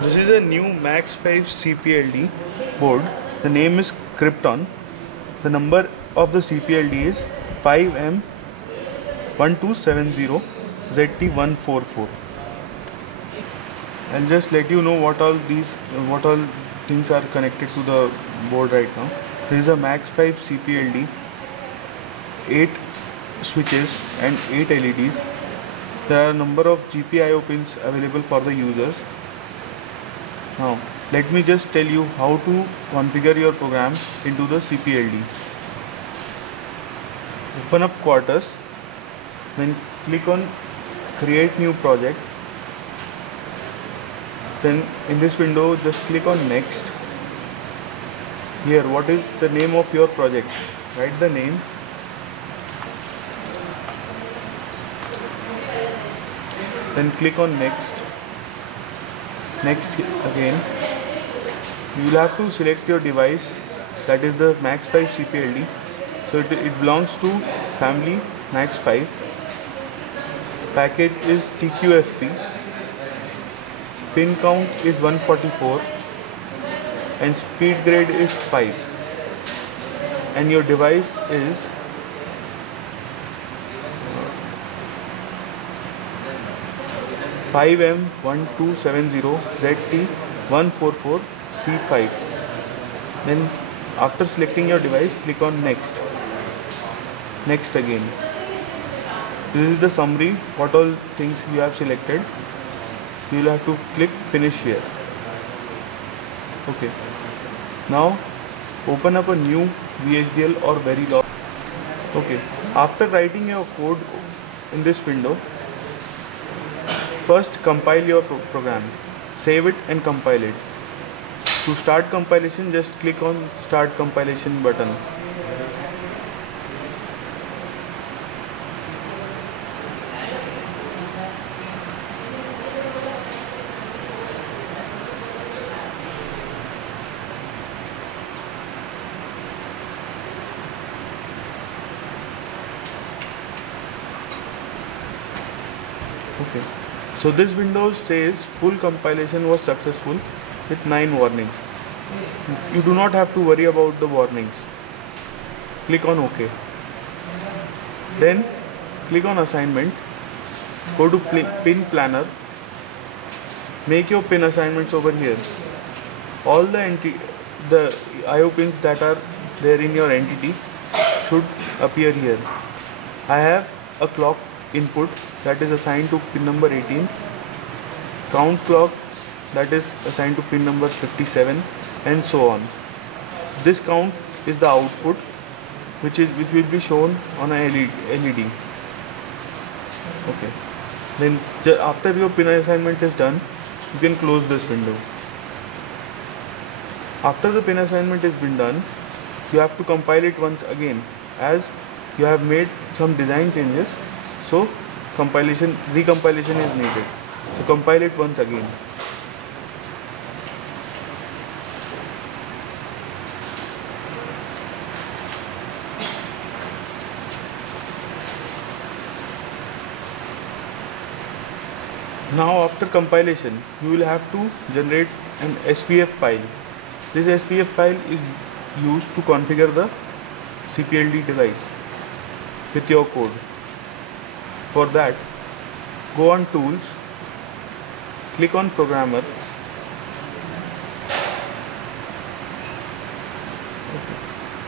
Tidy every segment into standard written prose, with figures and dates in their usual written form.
This is a new Max 5 CPLD board. The name is Krypton. The number of the CPLD is 5M1270ZT144. I'll just let you know what all things are connected to the board right now. This is a Max 5 CPLD, 8 switches and 8 LEDs. There are a number of GPIO pins available for the users. Now, let me just tell you how to configure your program into the CPLD. Open up Quartus, then click on Create New Project. Then in this window, just click on Next. Here, what is the name of your project? Write the name. Then click on Next. Next again. You will have to select your device, that is the Max 5 CPLD. So it belongs to family Max 5. Package is TQFP. Pin count is 144 and speed grade is 5. And your device is $5M1270ZT144C5. Then after selecting your device, click on Next. Next again. This is the summary, what all things you have selected. You will have to click Finish here. Okay. Now open up a new VHDL or Verilog. Okay. After writing your code in this window, first compile your program. Save it and compile it. To start compilation, just click on Start Compilation button. Okay. So this window says full compilation was successful with 9 warnings. You do not have to worry about the warnings. Click on OK. Then click on Assignment. Go to Pin Planner. Make your pin assignments over here. All the IO pins that are there in your entity should appear here. I have a clock input that is assigned to pin number 18, count clock that is assigned to pin number 57, and so on. This count is the output which will be shown on a LED. Okay. Then after your pin assignment is done, you can close this window. After the pin assignment has been done, you have to compile it once again, as you have made some design changes, so recompilation is needed. So compile it once again. Now after compilation, you will have to generate an SPF file. This SPF file is used to configure the CPLD device with your code. For that, go on Tools, click on Programmer.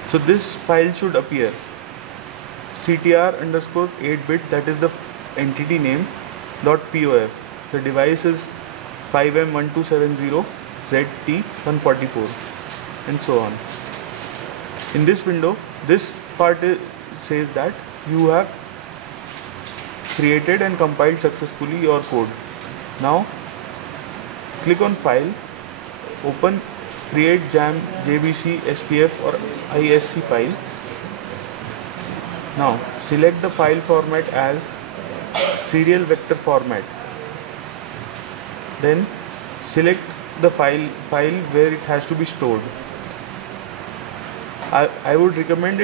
So this file should appear. CTR_8-bit, that is the entity name, .pof. The device is 5M1270ZT144 and so on. In this window, this part says that you have created and compiled successfully your code. Now click on File, open Create Jam JBC SPF or ISC file. Now select the file format as serial vector format. Then select the file where it has to be stored. I would recommend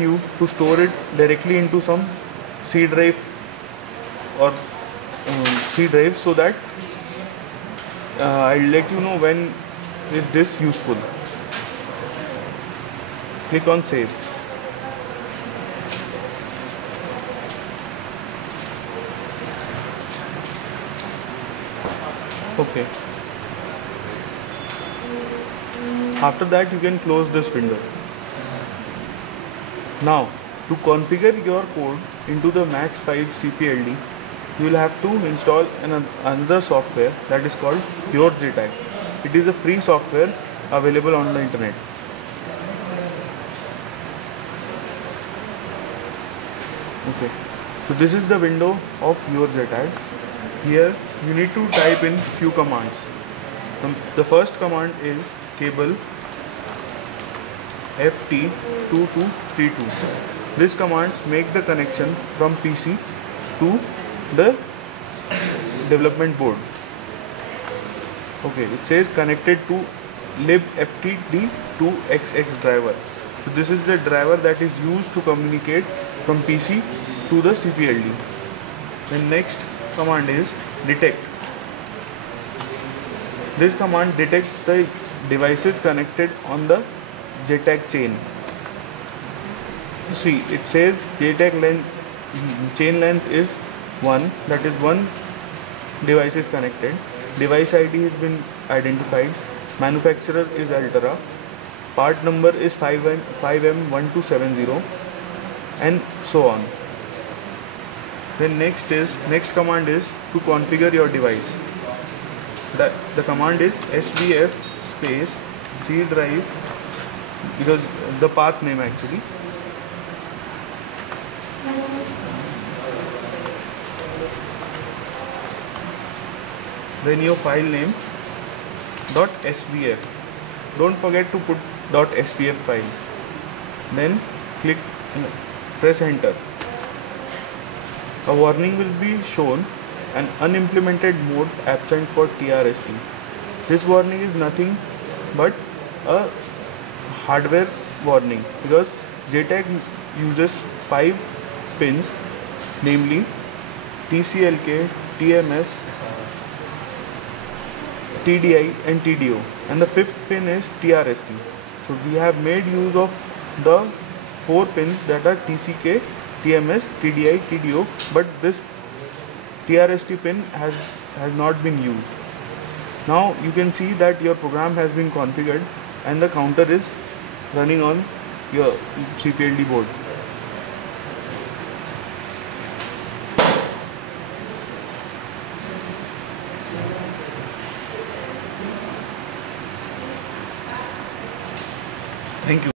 you to store it directly into some C drive or C drive, so that I'll let you know when is this useful. Click on save. Okay. After that you can close this window. Now to configure your code into the Max 5 CPLD, you will have to install another software that is called PureJTAG. It is a free software available on the internet. Okay, so this is the window of PureJTAG. Here you need to type in few commands. The first command is cable FT2232. This command makes the connection from PC to the development board. Okay, it says connected to libftd2xx driver. So this is the driver that is used to communicate from PC to the CPLD. The next command is detect. This command detects the devices connected on the JTAG chain. You see, it says JTAG length, chain length is 1, that is one device is connected. Device ID has been identified. Manufacturer is Altera. Part number is 5M1270 and so on. Then next command is to configure your device. The command is svf space C drive, because the path name actually. Then your file name .svf. Don't forget to put .svf file. Then press enter. A warning will be shown, an unimplemented mode absent for TRST. This warning is nothing but a hardware warning, because JTAG uses 5 pins, namely TCLK, TMS, TDI and TDO, and the 5th pin is TRST. So we have made use of the 4 pins that are TCK, TMS, TDI, TDO, but this TRST pin has not been used. Now you can see that your program has been configured and the counter is running on your CPLD board. Thank you.